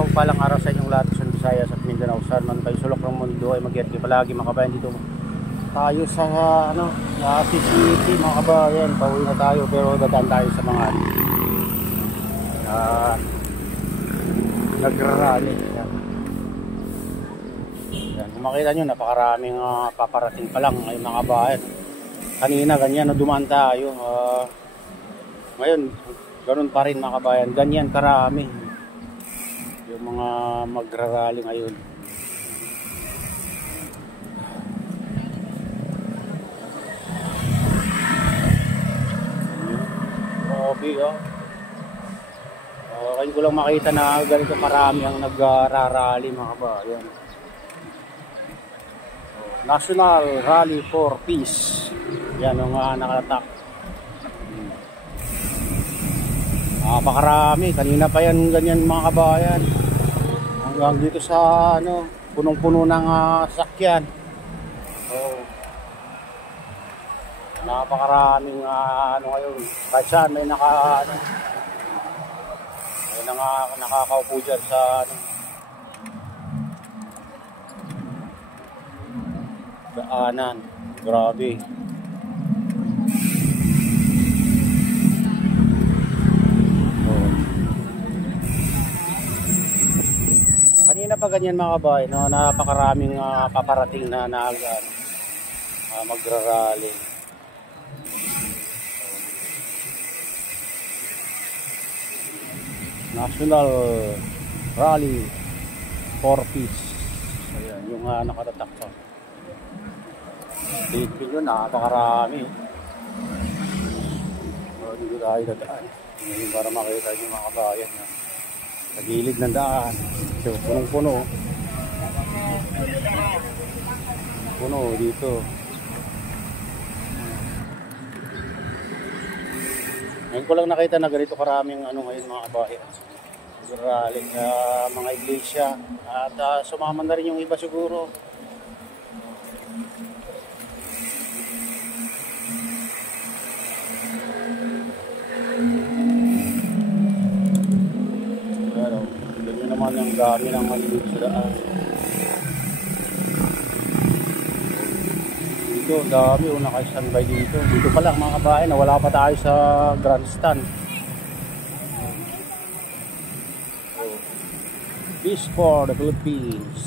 mapagpalang araw sa inyong lahat sa Visayas at Mindanao. Saan man kayo sulok ng mundo ay mag-iingat kayo palagi mga kabayan. Dito tayo sa CCT mga kabayan. Pauwi na tayo pero dadaan tayo sa mga nagrarally. Yan. Kung makita nyo, napakaraming paparating pa lang ngayon mga kabayan. Kanina ganyan dumaan tayo. Ngayon ganun pa rin mga kabayan, ganyan karami yung mga magrarally ngayon. Grabe kayo ko lang makita na ganito karami ang nagrarally mga kabayan. National Rally for Peace, yan yung nakatatak. Napakarami, kanina pa yan ganyan mga kabayan. Hanggang dito sa punong-puno ng sakyan. Napakaraming ngayon. Kahit saan may nakakaupo dyan sa daanan. Grabe. Kanina pa ganyan mga kabayan, napakaraming paparating na magrarally. National Rally for Peace. Ayan, yung nakatatak pa. Dito yun, napakarami. Dito tayo dadaan. Para makita nyo mga kabayan. Sa gilid ng daan. So, punong-puno. Puno dito. Ngayon ko lang nakita na ganito karaming ngayon mga kabayan. Rally, mga iglesia. At sumama na rin yung iba siguro. Naman ang dami ng malilip sa daan. Dito, dami naka-standby dito. Dito pa lang mga kabayan, wala pa tayo sa grandstand. Peace for the Philippines.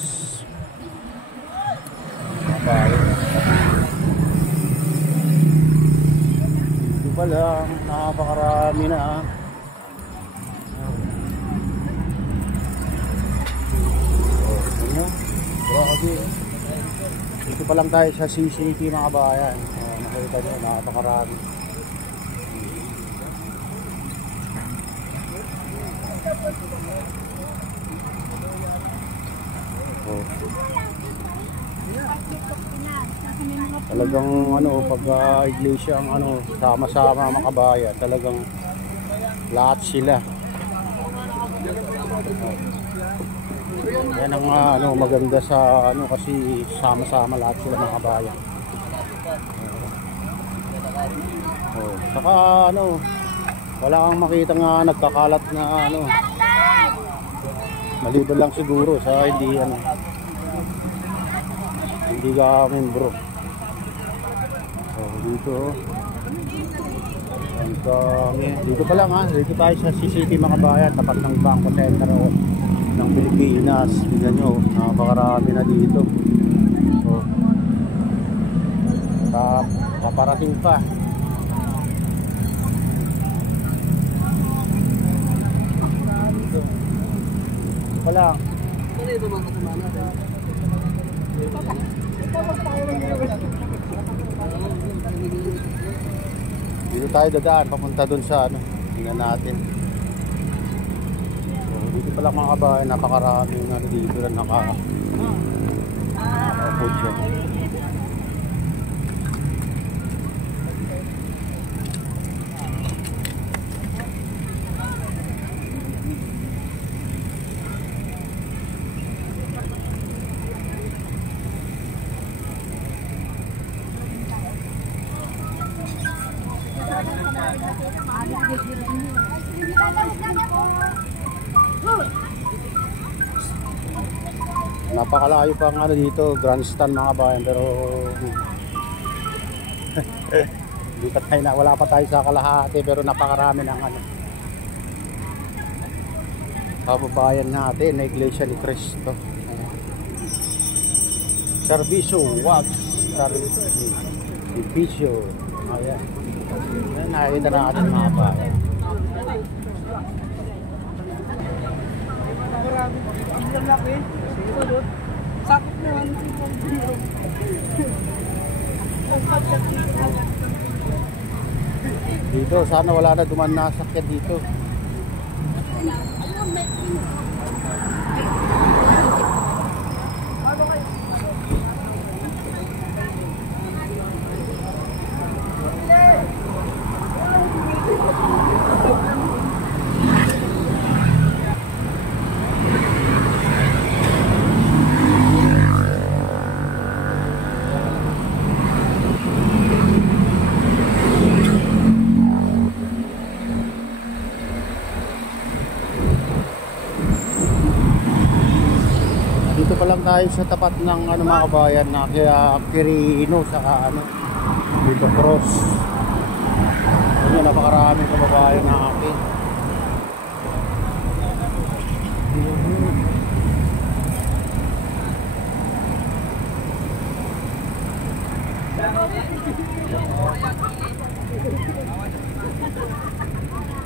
Kabayan. Dito pa lang, napakarami na Dito pa lang tayo sa CCT mga kabayan. Nakita nyo, napakarami. Talagang pag iglesia ang sama-sama mga kabayan, talagang lahat sila. Yan ang maganda sa kasi sama-sama lahat sila mga kabayan. Saka wala kang makita nga nagkakalat na maliban lang siguro sa hindi ka membro. Dito pa lang dito tayo sa CCT mga kabayan, tapat ng Bangko Center ng Pilipinas. Tingnan nyo, napakarami na dito. Paparating pa. Dito pa lang. Dito tayo dadaan papunta dun sa tingnan natin. Dito pala mga kabayan, napakaraming dito na nakaupo dyan. Napakalayo pang ano dito, grandstand mga kabayan, pero hindi pa tayo na, wala pa tayo sa kalahati, pero napakarami ng ano kababayan natin na Iglesia ni Cristo. Servicio, wax, servicio. Ayan. Ayan, nakikita natin mga kabayan. Ang laki. Sakot naman. Dito, sana wala na duman na sakyan dito. Dito pa lang tayo sa tapat ng ano mga kabayan na kaya Quirino sa ano dito cross. Ayun, napakaraming kababayan na akin.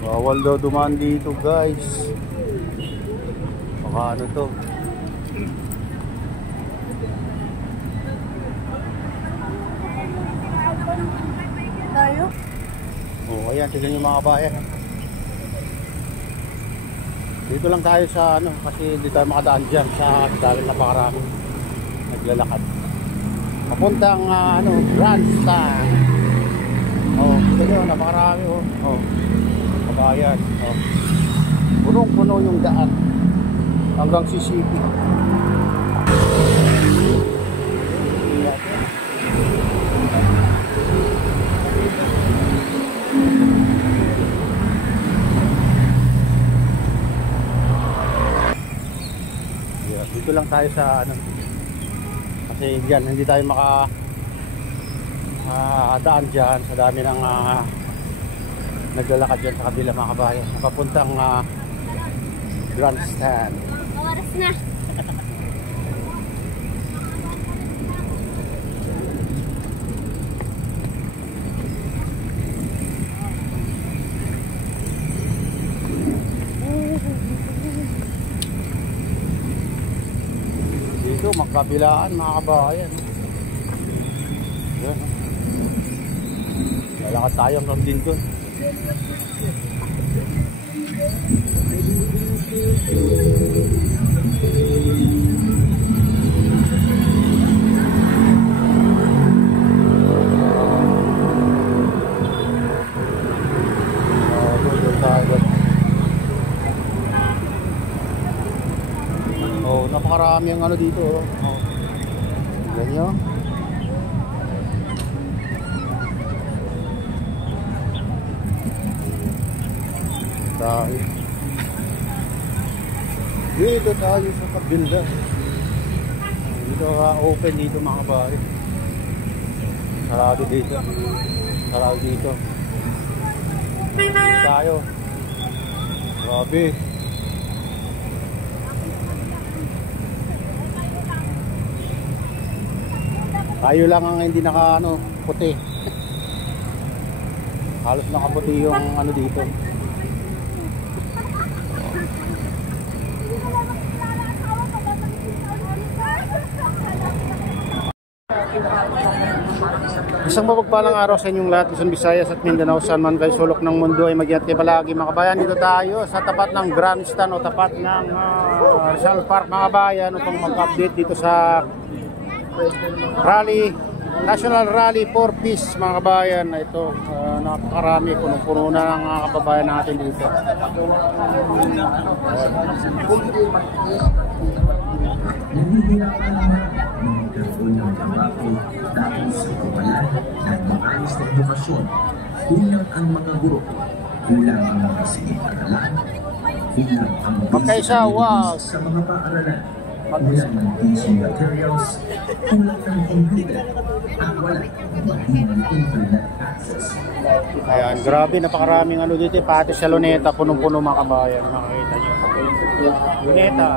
Bawal daw dumaan dito guys. Baka ano to. Tayo? Oh, ayan, tignan yung mga bayan. Dito lang tayo sa ano, kasi hindi tayo makadaan dyan sa dahil napakarami naglalakad. Papuntang ano, grandstand. Oh, tignan nyo, napakarami oh. Oh, kabayan. Oh. Punong-puno yung daan hanggang Sisipi. Dito lang tayo sa ano kasi diyan hindi tayo daan dyan sa dami ng naglalakad dyan sa kabila mga kabayan papuntang grandstand. Oras na. Dito magkabilaan mga kabayan. Yan. Lalakad tayo hanggang dito. Oh, napakarami ang ano dito. Oh. Ganyan. Tayo. Dito tayo sa kabila. Dito open dito mga kabayan. Sarado dito. Sarado dito. Dito tayo. Grabe. Tayo lang ang hindi naka ano, puti. Halos nakaputi yung ano dito. Isang mapagpalang araw sa inyong lahat, Luzon, Visayas at Mindanao, saan man kayo sulok ng mundo ay mag-ingat kayo palagi mga kabayan. Dito tayo sa tapat ng grandstand o tapat ng Rizal Park mga kabayan upang mag-update dito sa rally, National Rally for Peace mga kabayan. Ito, napakarami, punong-puno na ng mga kababayan natin dito. Unang trabaho dahil sa kawalan at maayos na edukasyon, kulang ang mga guro, kulang ang mga silid-aralan, kulang ang Magkaisa, wow. sa mga paaralan, kulang ng teaching materials, kulang ng computer, at wala ng matinong internet access. Ayan, grabe, napakaraming ano dito, pati sa Luneta, punong-puno mga kabayan, makikita nyo. Luneta.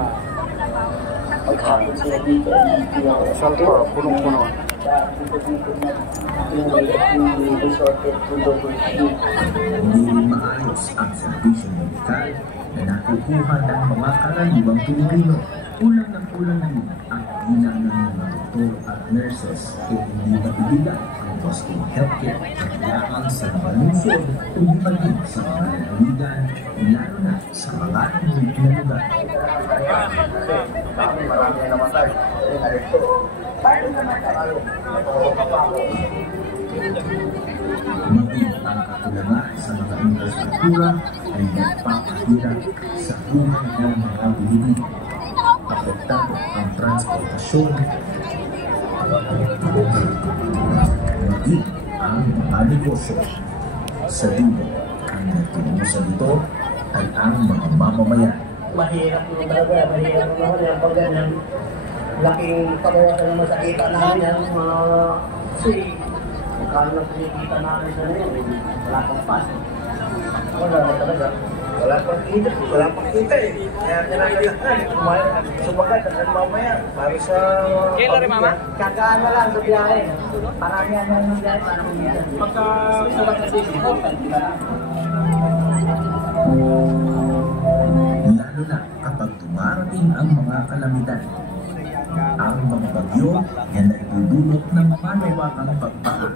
Sulphur, punong-puno. Hindi rin maayos ang serbisyong medikal na nakukuha ng mga karaniwang Pilipino. Kulang ng kulang din ang bilang ng mga doktor at nurses kung hindi matibigan ang costing healthcare na lamang sa mga lungsod kundi maging sa mga lalawigan, lalo na sa mga remote na lugar. Maging ang kakulangan sa mga infrastruktura ay nagpapahirap sa buhay ng mga Pilipino. Apektado ang transportasyon, maging ang mga negosyo. Sa dulo, ang nagtulusan dito ay ang mga mamamayan. Mahirap mo talaga, mahirap mo naman yung pag ganyan. Laking kabawasan naman sa kita namin yan, kasi kung na kinikita namin sa ngayon, wala pang pas. Wala na talaga. Wala pang kita eh. Kaya kinakailangan, sumagat at mamaya, para sa... Kailan rin mama? Kagaan na lang sa biyahe. Marami yan ng biyahe, para kung yan. Pagka sumagat na sisi, Lalo na kapag dumarating ang mga kalamidad. Ang mga bagyo na nagdudulot ng malawakang pagbaha.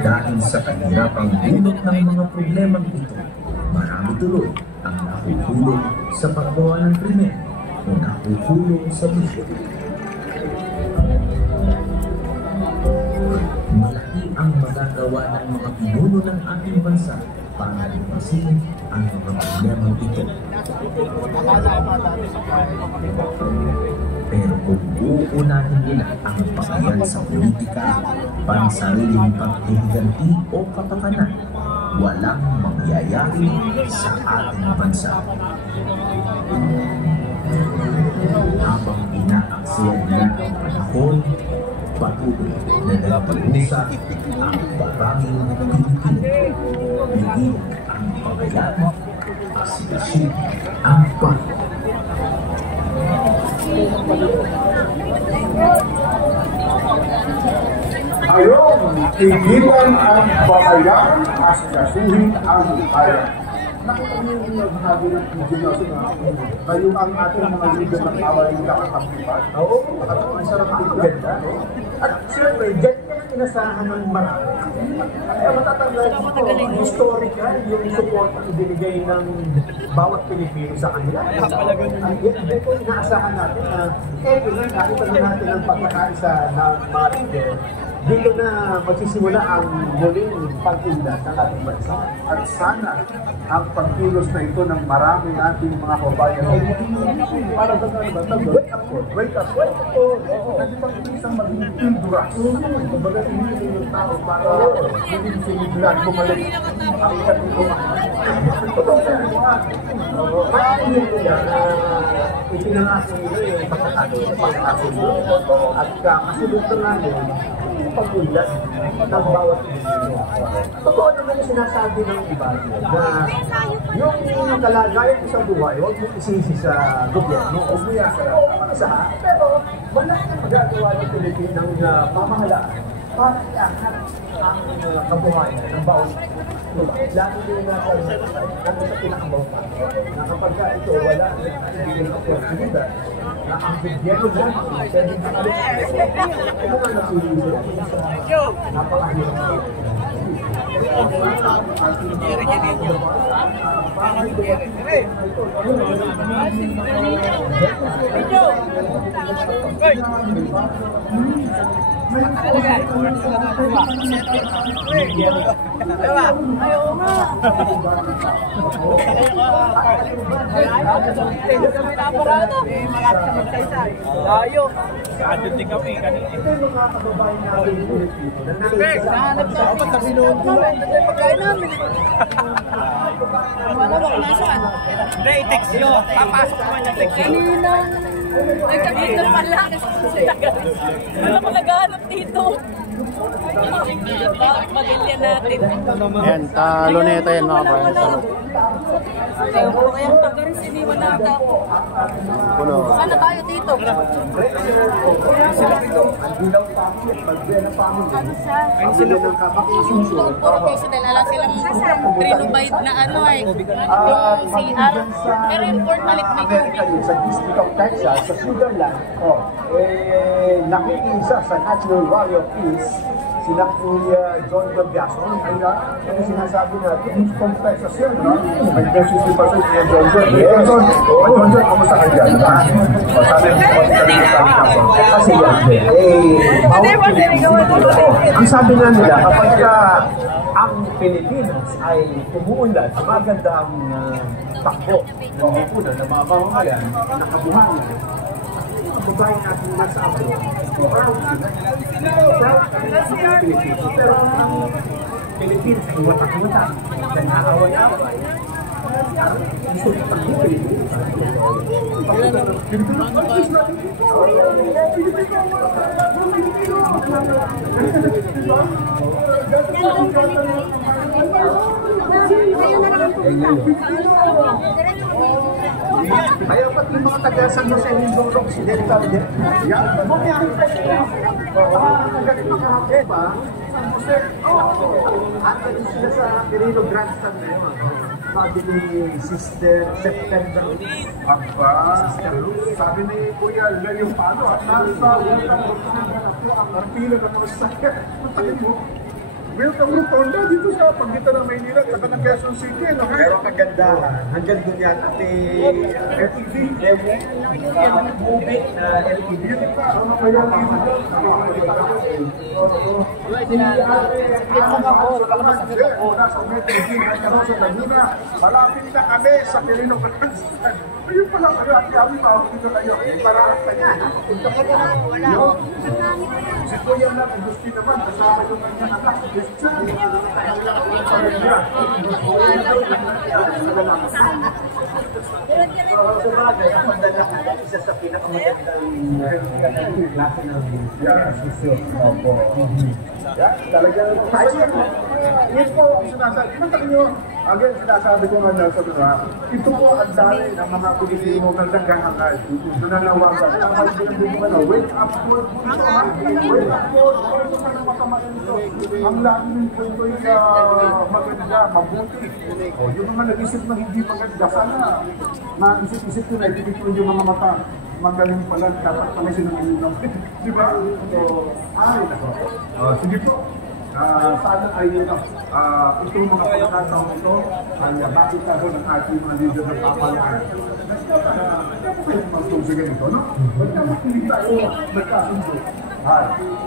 Dahil sa kahirapang dulot ng mga problemang ito, marami tuloy ang nakukulong sa paggawa ng krimen o nakukulong sa bisyo. Malaki ang magagawa ng mga pinuno ng ating bansa para lipasin ang mga problemang ito. Pero kung uunahin nila ang pakayan sa politika, pansariling paghihiganti o kapakanan, walang mangyayari sa ating bansa. Habang inaaksaya nila ang panahon, patuloy na nagparusa ang maraming Pilipino. Bigyan ang pakayan, asikasin ang bayan. Ngayon, tigilan ang bakayan, asikasuhin ang bayan. Nakita niyo yung bahagi ng video na kayo ang ating mga leader ng awal ng kakakapipan. Oo, ang sarap ng ganda. At siyempre, dyan ka na inasahan ng marami. Kaya matatanggal dito, historical, yung support ang ibinigay ng bawat Pilipino sa kanila. Ang ito inaasahan natin na nakita na natin ang pagkakaisa ng mga leader. Dito na magsisimula ang muling pag-unlad ng ating bansa. At sana ang pagkilos na ito ng maraming ating mga kabayan ay para sa wake up call. Wake up call. Kasi pag isang maging pilduras, kumbaga hindi yung tao para hindi siniglan, bumalik ang isa't ito. Ito sa mga hindi nila na ipinangako nila yung pagkakasunod at kasunod natin pag-unlad ng bawat Pilipino. Totoo naman yung sinasabi ng iba na yung kalagayan sa buhay, huwag mo isisi sa gobyerno o buya sa pero wala na magagawa ng Pilipino ng pamahalaan para iahat ang kabuhayan ng bawat lalo din nasa pinakabawang na kapag ito wala hindi ng oportunidad na ang gobyerno dyan pwede makalit ito na nasulisin sa napakahirap Ayaw nga. Kami na parada. Malapit sa magsaysay. Layo. Andun din kami kanina. Ito yung mga kababayan natin dito. Nahanap na ako sa sinundo. Ito yung pagkain namin. Malawak na saan? Hindi, i-text nyo. Papasok naman yung text nyo. Kanina. Nagkakita pala. Wala pa naghahanap dito. Magalya natin. Ayan, taloneta yan mga friends. Ayaw ko kaya tagarin siniwan na ata ako. Puno. Sana tayo dito. Ang sila ng kapakisusunod. Professional na lang silang renovate na ano ay yung CR. Pero import palit may America tubig. yun, sa District of Texas, sa Sugarland, nakikiisa sa National Rally of Peace, sila Kuya John Gabiason, ay yung sinasabi natin, from Texas yun, no? May message pa sa Kuya John John. John John, kamusta ka dyan? Sabi mo, kasi yan, ang sabi nga nila, kapag ang Pilipinas ay umuunlad, maganda ang takbo ng lipunan ng mga mamamayan na kabuhayan. Ang babae natin nasa abroad, proud sila. Proud kami sa Pilipinas. Pero ang Pilipinas ay watak-watak, nag-aaway-away. Gusto nyo takbo Pilipinas. Kaya pati mga taga San Jose Mindoro Occidental din. Yan. Nagalit mga hapon pa. San Jose. Andun sila sa Quirino Grandstand ngayon. Sabi ni Sister September. Aba, sabi ni Kuya Leo Pano, at nasa welcome rotonda na po ang artila ng mga sakit. Matagin mo, welcome rotonda dito sa pagitan ng Maynila at ng Quezon City. No? Pero kagandahan, hanggang doon yan at LTV. Movie na LTV. Yun pa, ang kaya dito. Malapit na kami sa Quirino Grandstand. Ayun pala, kami pa ako dito kayo. Para kanya. Si Kuya Nat, gusto naman, kasama yung kanyang anak. Sabagay, ang pagdala isa sa pinakamagandang klase ng asosyo. Talagang yun po ang sinasabi. Imantak nyo, again, sinasabi ko nga sa mga, ito po ang dali ng mga Pilipino ng naghahangal. Nananawagan. Wake up call po ito, ha? Wake up call po ito ka ng makamayan ito. Ang lagi ng kwento ay maganda, mabuti. O, yung mga nag-isip na hindi maganda, sana naisip-isip ko na, itipin yung mga mata. Magaling pala, dapat pala sinanginom. Di ba? So, ay, nako. Sige po. Sana ay itong mga pagkataon ito ay bakit ka ng ating mga leader ng papalaan. Dapat kayo magtungsa ganito, no? Dapat hindi tayo nagkasundo.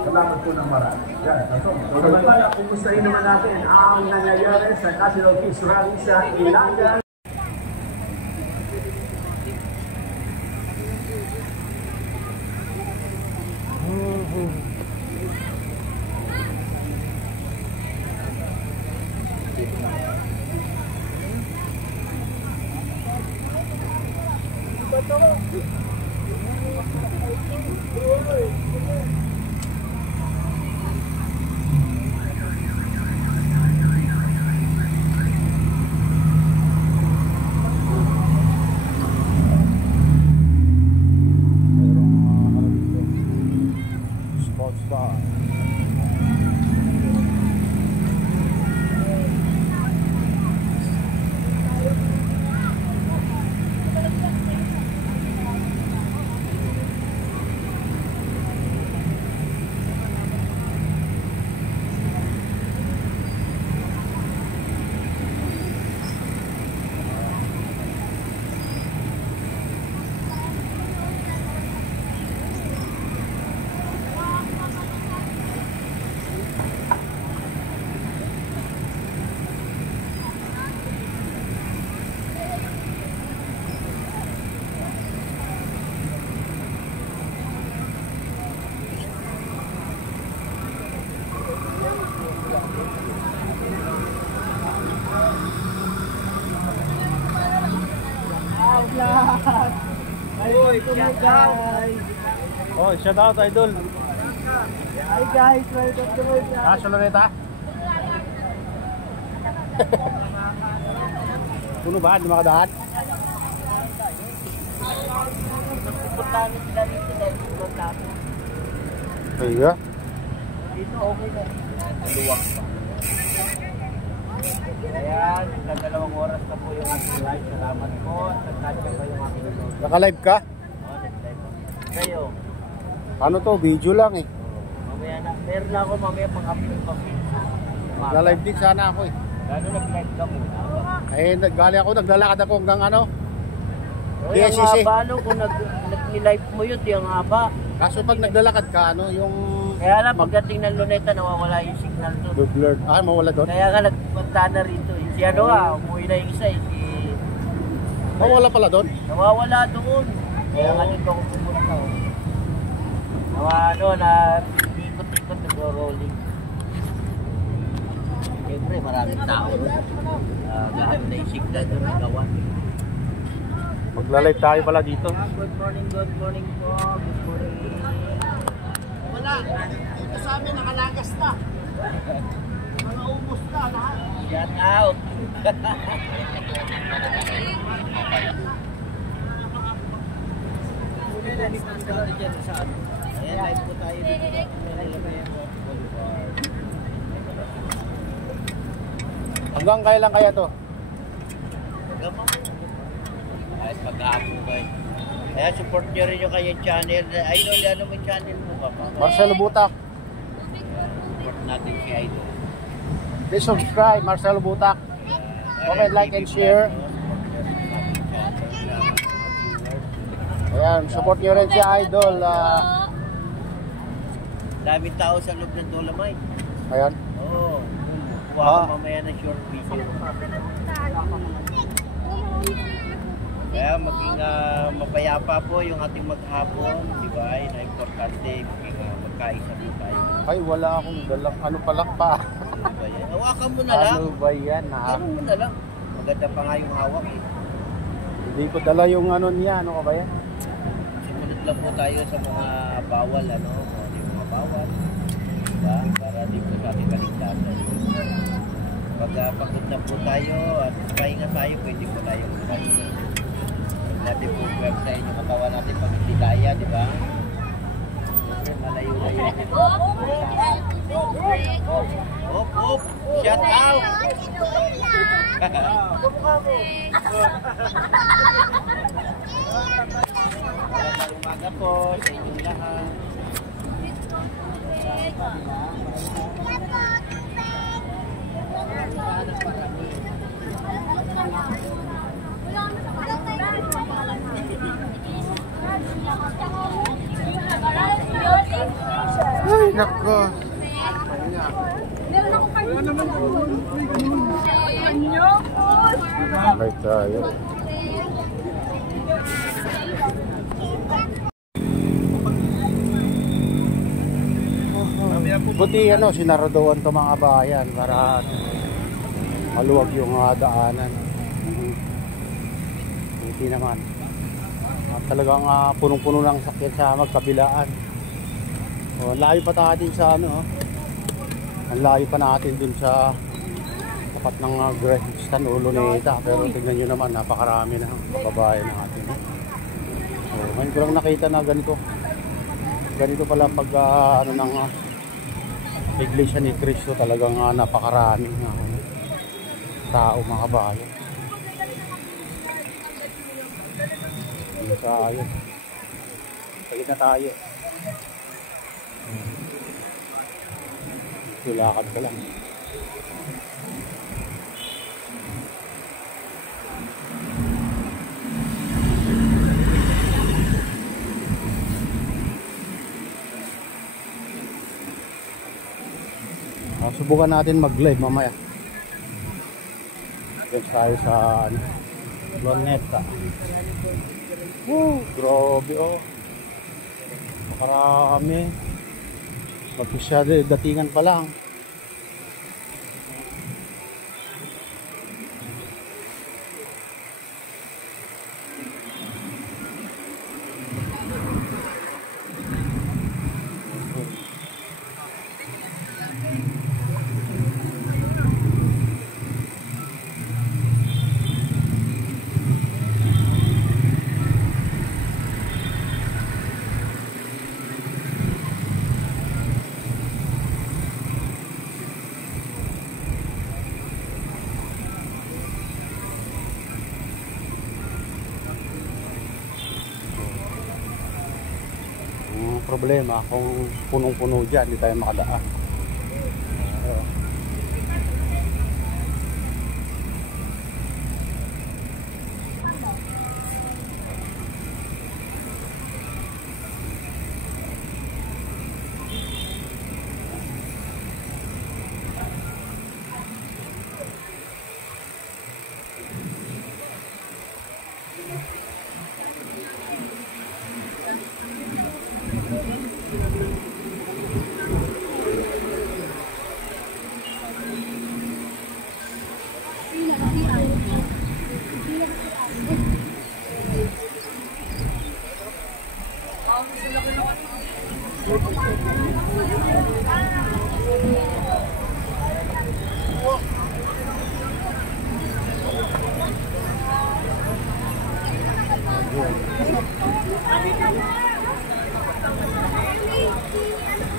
Salamat po ng marami. Yan, ito. So, samantala, kumustahin naman natin ang nangyayari sa National Peace Rally sa Ilangan. Oh, shout out idol. Hi guys, welcome to my channel. Ah, Soloreta. Puno ba? Di makadaan? Iya. Dito okay na. Luwag pa. Ayan, dalawang oras na po yung aking live. Salamat po. Nagtatya pa yung aking live. Naka-live ka? Oo, nag-live po. Kayo? Ano to? Video lang eh. Mamaya na. Meron na ako mamaya pang-upload pa. Nagla-live din sana ako eh. Lalo nag-live ka muna. Eh, galing ako, naglalakad ako hanggang ano? Yung PSCC. haba no, kung nag-live mo yun, yung haba. Kaso pag naglalakad ka, ano, yung... Kaya lang, pagdating ng Luneta, nawawala yung signal doon. blurred. Ah, mawala doon? Kaya nga nagpunta na rito. Si ano umuwi na yung isa eh. Mawala pala doon? Nawawala doon. Kaya nga dito ako pumunta. Na ikot-ikot nag-rolling. Siyempre, maraming tao. Lahat na yung signal doon nagawan. Magla-live tayo pala dito. Good morning po. Good morning. Wala. Dito sa amin, nakalagas na. Nakaubos na lahat. Shout out. Ayan, live po tayo dito. Hanggang kailan kaya to? Kahit mag-apo kayo. Kaya support nyo rin yung kanyang channel. Idol, ano mo yung channel mo ba? Marcelo Butak. Support natin si Idol. Please subscribe, Marcelo Butak. Comment, like, and share. Ayan, support nyo rin si Idol. Daming tao sa loob ng Dolomite. Ayan. Oo. Kuha ka mamaya ng short video. Kaya maging mapayapa po yung ating maghapon, di ba? Na importante, maging magkaisa po tayo. Ay, wala akong dalang ano pala pa. Ano ba yan? Hawakan mo na lang. Ano ba yan? Ano mo na lang. Maganda pa nga yung hawak eh. Hindi ko dala yung ano niya. Ano ka ba yan? Sumunod lang po tayo sa mga bawal, ano? Yung mga bawal. Diba? Para di po sa ating kaligtasan. Pag pagod na po tayo at pahinga tayo, pwede po tayo kumain. Natin po website yung katawan natin pag hindi kaya, di ba? Malayo-layo. Op! Shout out! Magandang umaga po sa inyong lahat. Ay, nako. Live tayo. Buti ano, sinaraduan to mga bayan para maluwag yung daanan. Buti naman. Talagang punong-puno ng sakyan sa magkabilaan. So, layo pa natin sa ano, ang layo pa natin dun sa tapat ng Grandstand o Luneta. Pero tingnan nyo naman, napakarami na kababayan natin. So, ngayon ko lang nakita na ganito pala pag ano ng Iglesia ni Cristo, talagang napakarami tao mga kabayan. Dito tayo. Sagit na tayo. Tulakad ka lang. Subukan natin mag-live mamaya. Diyan tayo sa Luneta. Grabe oh. Makarami. Magpisyado, datingan pa lang. ang problema kung punong-puno dyan, hindi tayo makadaan.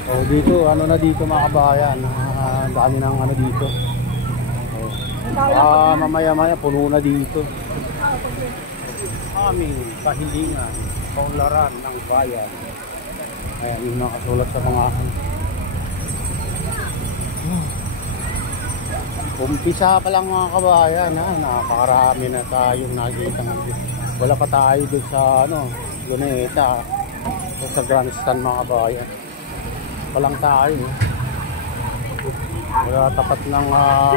Oh, dito, ano na dito mga kabayan, dami ng ano dito. Mamaya-maya puno na dito. Aming kahilingan, kaunlaran ng bayan. Ayan, yung nakasulat sa mga umpisa pa lang mga kabayan, napakarami na tayong nakikita ngayon. Wala pa tayo doon sa Luneta, sa grandstand mga kabayan. Walang tayo. Wala tapat ng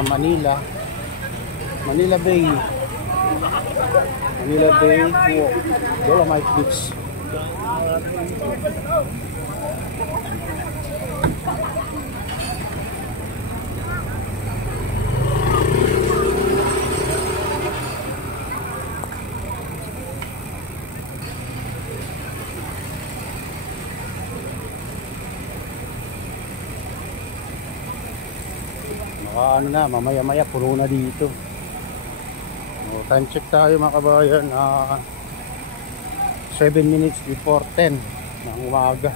Manila Bay. Manila Bay, Dolomite Beach. Ano na, mamaya-maya puno na dito. Time check tayo mga kabayan, 7 minutes before 10 ng umaga.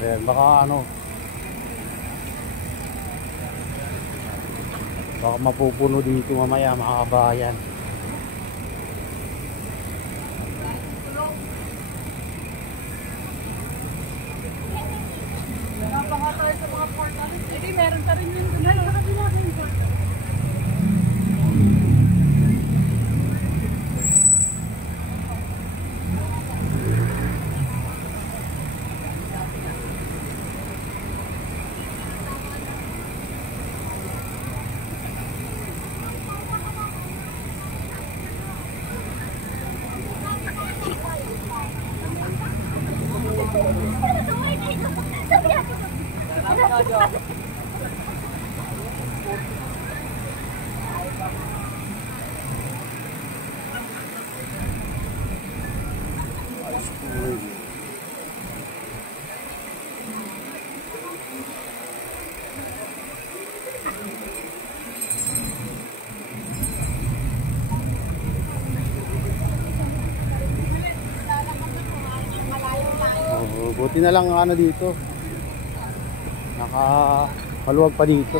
Ayan, baka baka mapupuno dito mamaya mga kabayan. Napaka tayo sa mga portal. Hindi, meron pa rin yun. Meron pa rin natin. Buti na lang dito. Maluwag pa dito.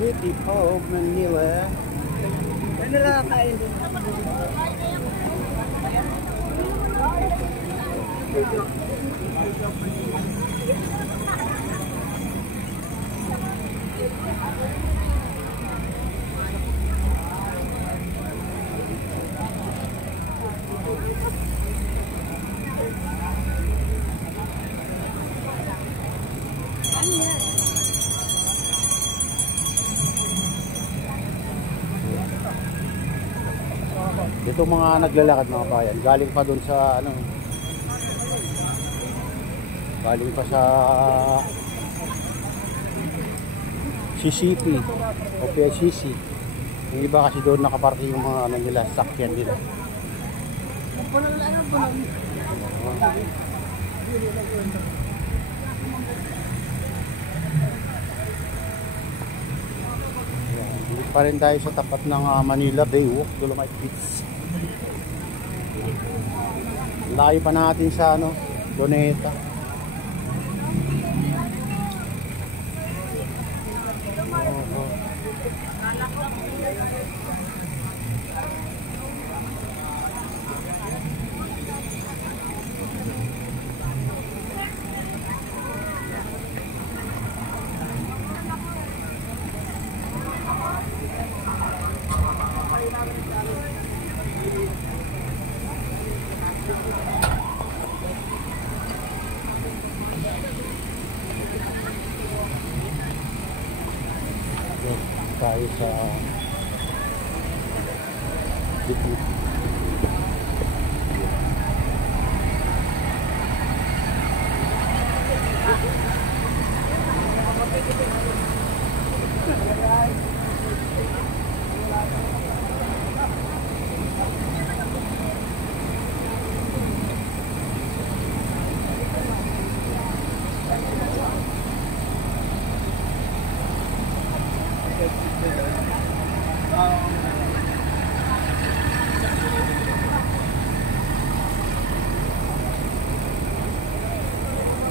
City of Manila. Manila kain din. Ito mga naglalakad mga bayan, galing pa doon sa Galing pa sa CCP o PSCC. Yung iba kasi doon nakaparking yung mga ano nila, sakyan nila. Dito pa rin tayo sa tapat ng Manila Bay Walk, Dolomite Beach. Layo pa natin sa ano, Doneta. Tayo sa dito.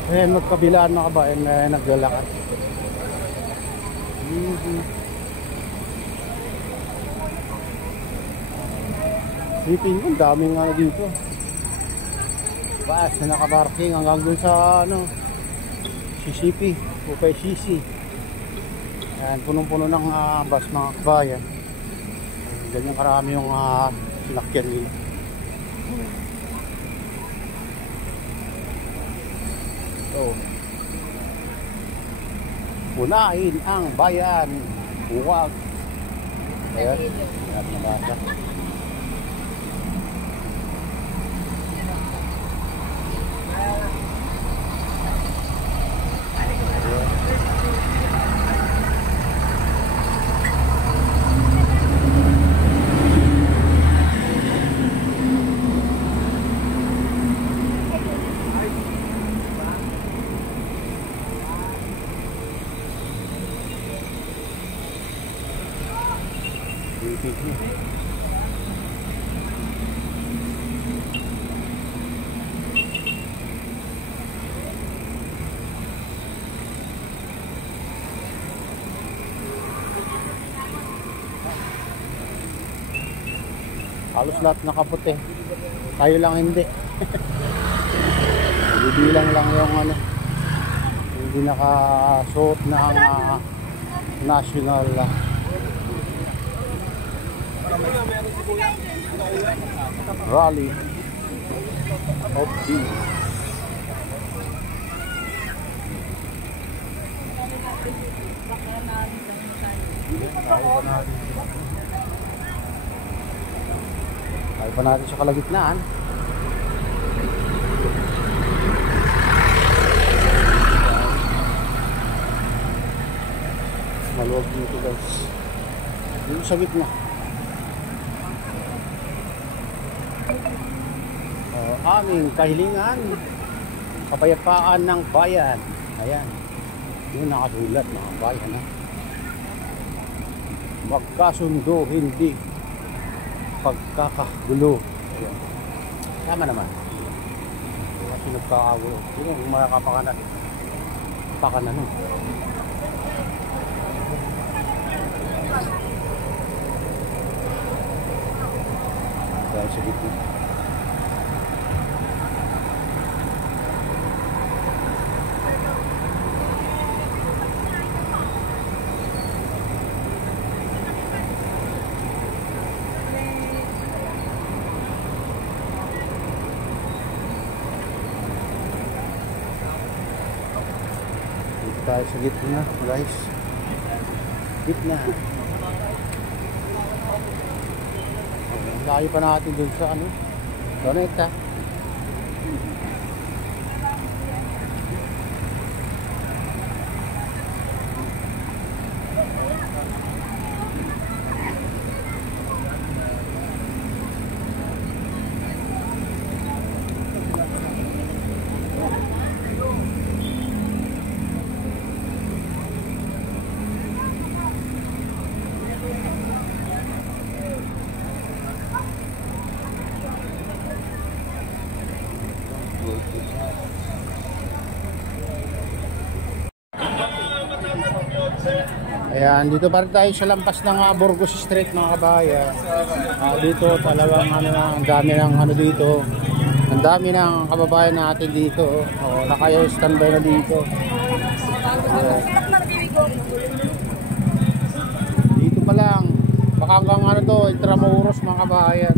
Ayan, magkabilaan na kabayan na naglalakad. Sipin ko, daming ano dito. Baas na nakabarking hanggang dun sa ano, CCP o PSCC. Ayan, punong-puno ng bus mga kabayan. Ganyan karami yung sinakyan nila. So, punain ang bayan. Huwag. Ayan, lahat na bata. Halos lahat nakaputi. Tayo lang hindi. Bibilang lang yung ano, hindi nakasuot na ang national rally of peace. Tayo pa natin sa kalagitnaan. Maluwag dito guys. Dito sa gitna. Aming kahilingan, kapayapaan ng bayan. Ayan. Yun nakasulat mga bayan. Magkasundo, hindi pagkakagulo. Ayan. Tama naman. Kasi nagkakagulo. Yun yung mga kapakanan. Pakanan nun. Dahil sa gitna. Tayo sa gitna guys, gitna. Layo pa natin dun sa ano, Doneta. Ayan, dito pa rin tayo sa lampas ng Burgos Street mga kabayan. Dito talagang ang dami ng dito. Ang dami ng kababayan natin dito. Nakayo standby na dito. Dito pa lang. Baka hanggang Intramuros mga kabayan.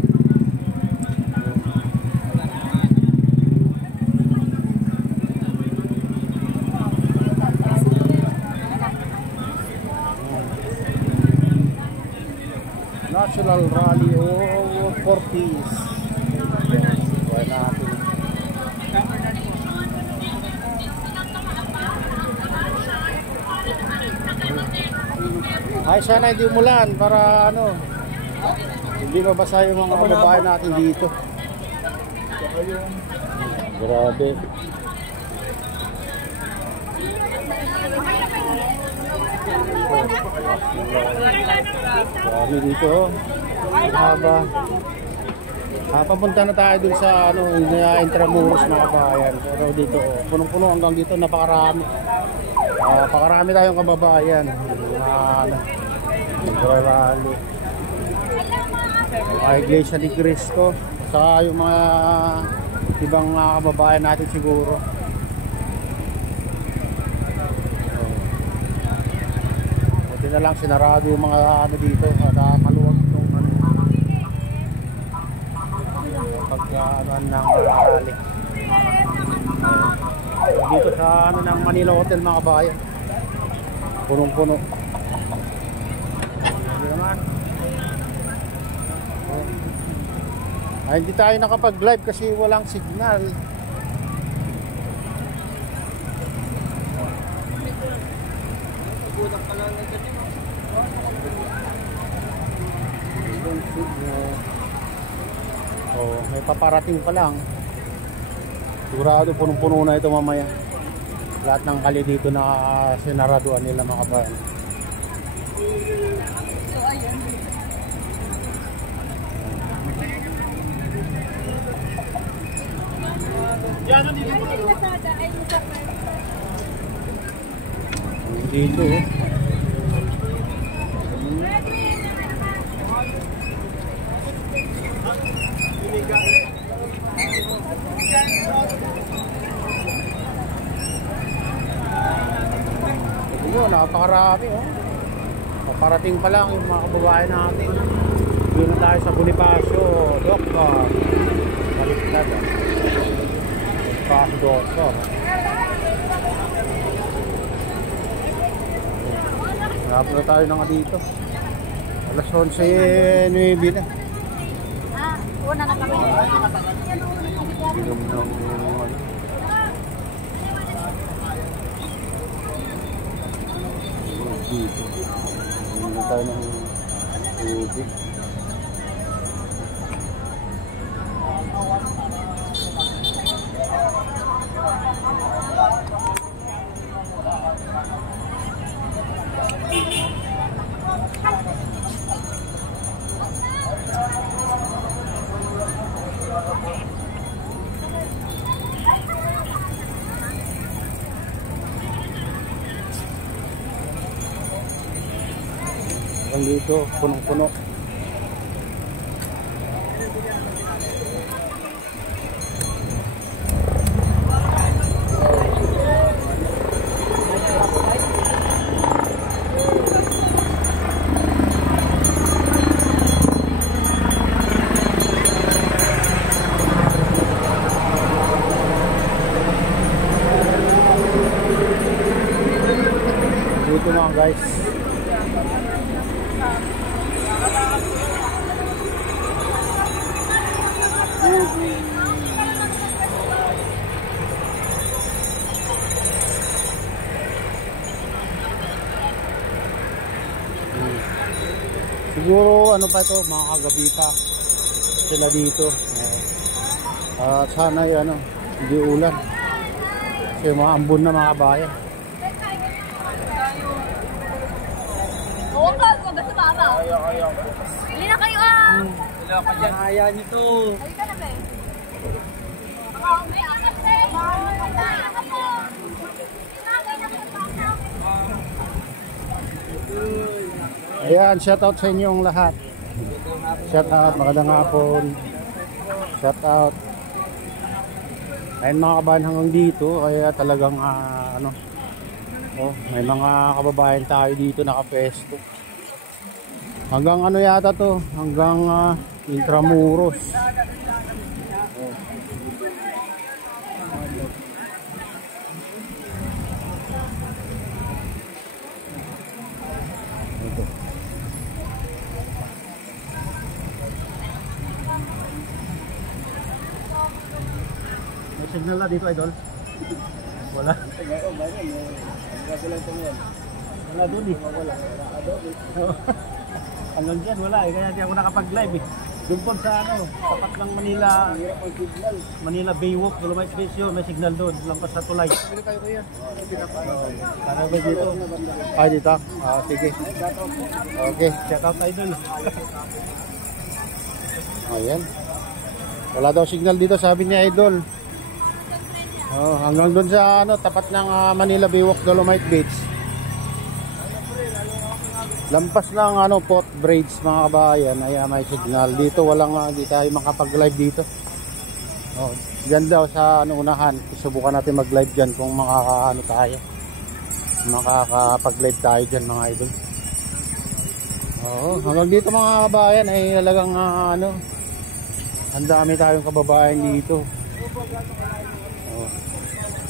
National Rally for Peace. Buhay natin. Ay, sana hindi umulan para hindi mabasa yung mga kababayan natin dito. Grabe. Dami dito. Haba. Papunta na tayo dun sa Intramuros mga kabayan. Pero dito, punong-puno hanggang dito, napakarami. Pakarami tayong kababayan. Rally. Iglesia ni Cristo. Saka yung mga ibang kababayan natin siguro. Buti na lang sinarado yung mga dito. Maluwag itong pag-anuan ng rally. Dito sa ng Manila Hotel mga kabayan. Punong-puno. Ay, hindi tayo nakapag-live kasi walang signal. May paparating pa lang. Sigurado punong-puno na ito mamaya. Lahat ng kali dito na sinaraduan nila mga kabayan. Dito napakarami paparating pa lang yung mga kababayan natin. Doon na tayo sa Bonifacio Doctor baliktad Bonifacio Doctor. Napos na tayo na dito. Alas 11:09 na. Una na kami. Dito. Hindi na tayo ng tubig. Dito, punong-puno. Dito mga guys. Siguro ano pa ito, mga kagabi pa sila dito. Sana hindi ulan. Kasi mga ambon na mga bayan. Oo, bago ba sa baba? Ayaw. Hindi na kayo Wala ka dyan. Kaya nito. Halika na ba eh? May akat na Ayan, shout out sa inyong lahat. Shout out, magandang hapon. Shout out. Ayun mga kabayan hanggang dito, kaya talagang may mga kababayan tayo dito nakapesto. Hanggang ano yata to, hanggang Intramuros. Signal na dito, idol? Wala. Wala doon eh. Hanggang dyan wala eh. Kaya di ako nakapag-live eh. Doon po sa tapat ng Manila Baywalk, Dolomite Station, may signal doon. Lampas sa tulay. Pili kayo kuya. Para ba dito? Dito? Sige. Okay, shout out idol. Ayan. Wala daw signal dito, sabi niya idol. Hanggang doon sa tapat ng Manila Baywalk, Dolomite Beach. Lampas ng Port Bridge mga kabayan, ay may signal. Dito walang di tayo makapag-live dito. Diyan daw sa unahan. Subukan natin mag-live diyan kung tayo. Makakapag-live tayo diyan mga idol. Hanggang dito mga kabayan ay talagang ang dami tayong kababayan dito.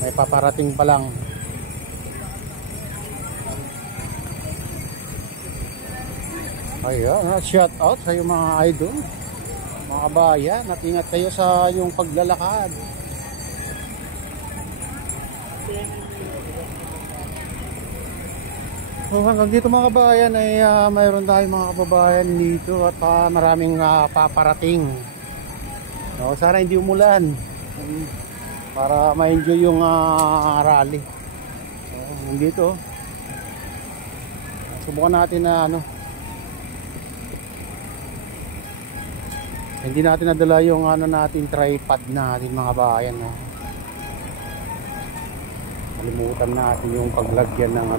May paparating pa lang. Ayan, shout out sa iyo mga idol, mga kabayan, at ingat kayo sa yung paglalakad. Hanggang dito mga kabayan ay mayroon tayong mga kababayan dito at maraming paparating. Sana hindi umulan para ma-enjoy yung rally. Dito subukan natin na hindi natin nadala yung natin tripod natin mga bayan. Kalimutan natin yung paglagyan ng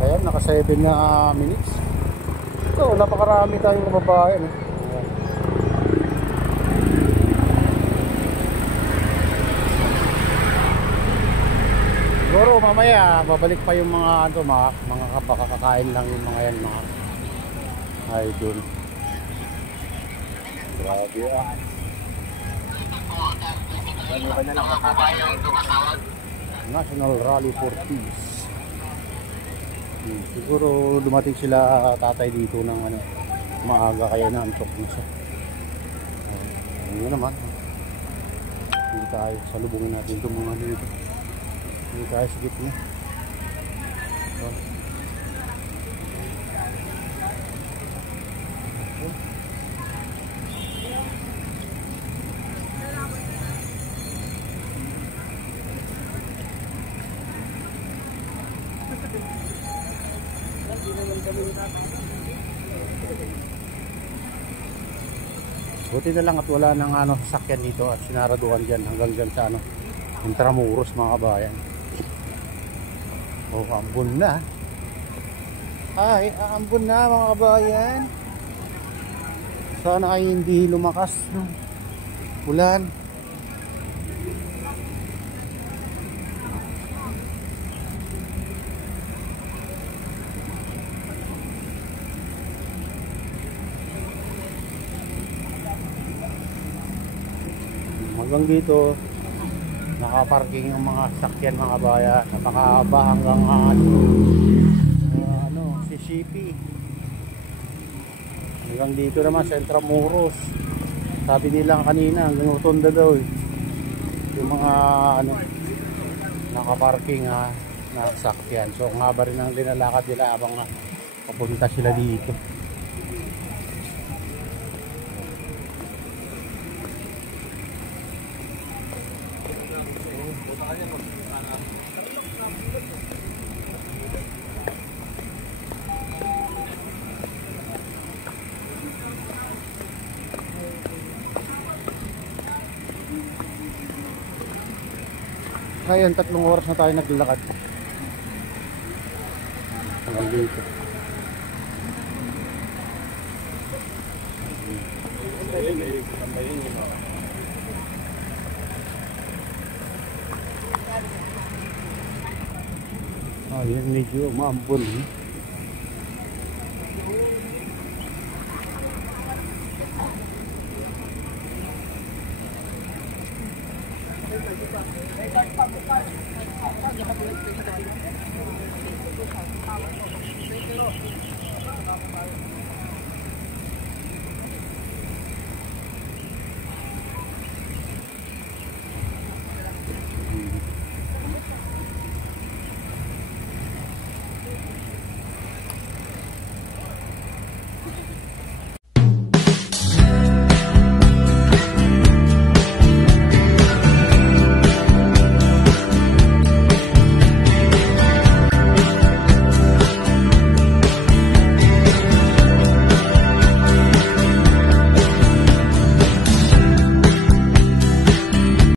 Ayan, naka 7 na minutes. So napakarami tayong kababayan. Siguro mamaya babalik pa yung mga mga kakakain lang yung mga yan mga idol. Grabe National Rally for Peace. Siguro dumating sila tatay dito ng maaga kaya naantok na siya. Ayun naman. Hindi tayo salubungin natin itong mga dito. Hindi tayo sa gitna. Buti na lang at wala nang sasakyan dito at sinaraduhan dyan hanggang dyan sa Intramuros mga kabayan. Ambon na. Ay, ambon na mga kabayan. Sana ay hindi lumakas ng ulan. Hanggang dito nakaparking yung mga sakyan mga kabayan. Napakahaba hanggang Sisipi. Hanggang dito naman sa Intramuros. Sabi nila kanina hanggang Rotonda daw yung mga nakaparking na sakyan. So ang haba rin ang dinalakad nila habang papunta sila dito. Ngayon 3 oras na tayo naglalakad. Nandito. Yan medyo maambon.